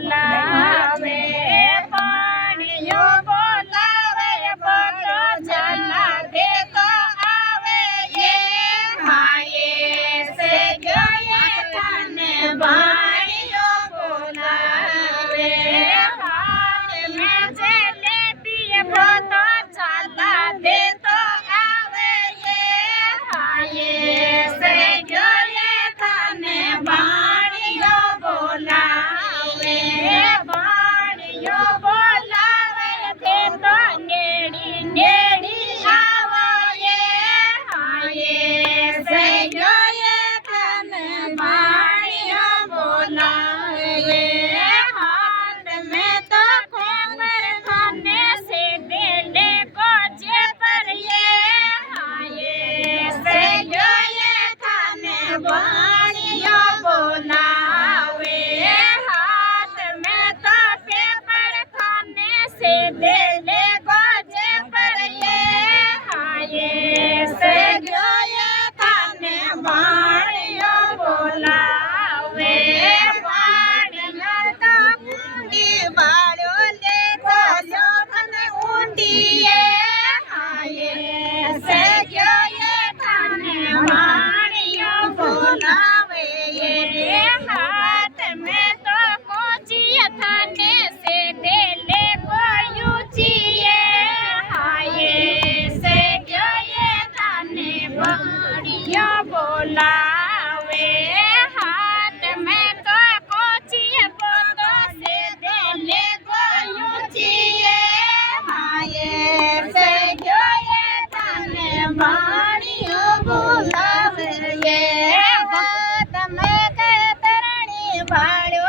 बोलावे पाणियो बोलावे बोलो चला दे तो आवे ये माये से गए तने पाणियो बोलावे हाथ में जलेबी बोलो चला दे तो आवे ये माये से गए तने पाणियो बोलावे पाणियो बोलावे दे तो नेड़ी नेड़ी आवे हाये से गए तने पाणियो बोलावे हाथ में तो कोमर खाने से देले को जे पर ये हाये से गए तने पाणियो बोलावे हाथ में तो पेपर खाने से देले को जे पर ये हाये से गए तने पाणियो बोलावे पाणियो तो ऊंडी बाळो ले तो लोभन ऊंडी ये हाये से गए तने पाणियो बोलावे ये हाथ में तो कोची थाने से देले को यूचिए हाये से गए तने पाणियो बोलावे हाथ में तो कोची पोतो से देले को यूचिए हाये से गए तने पाणियो बोलावे ये हाथ में के तरणी भाड़ो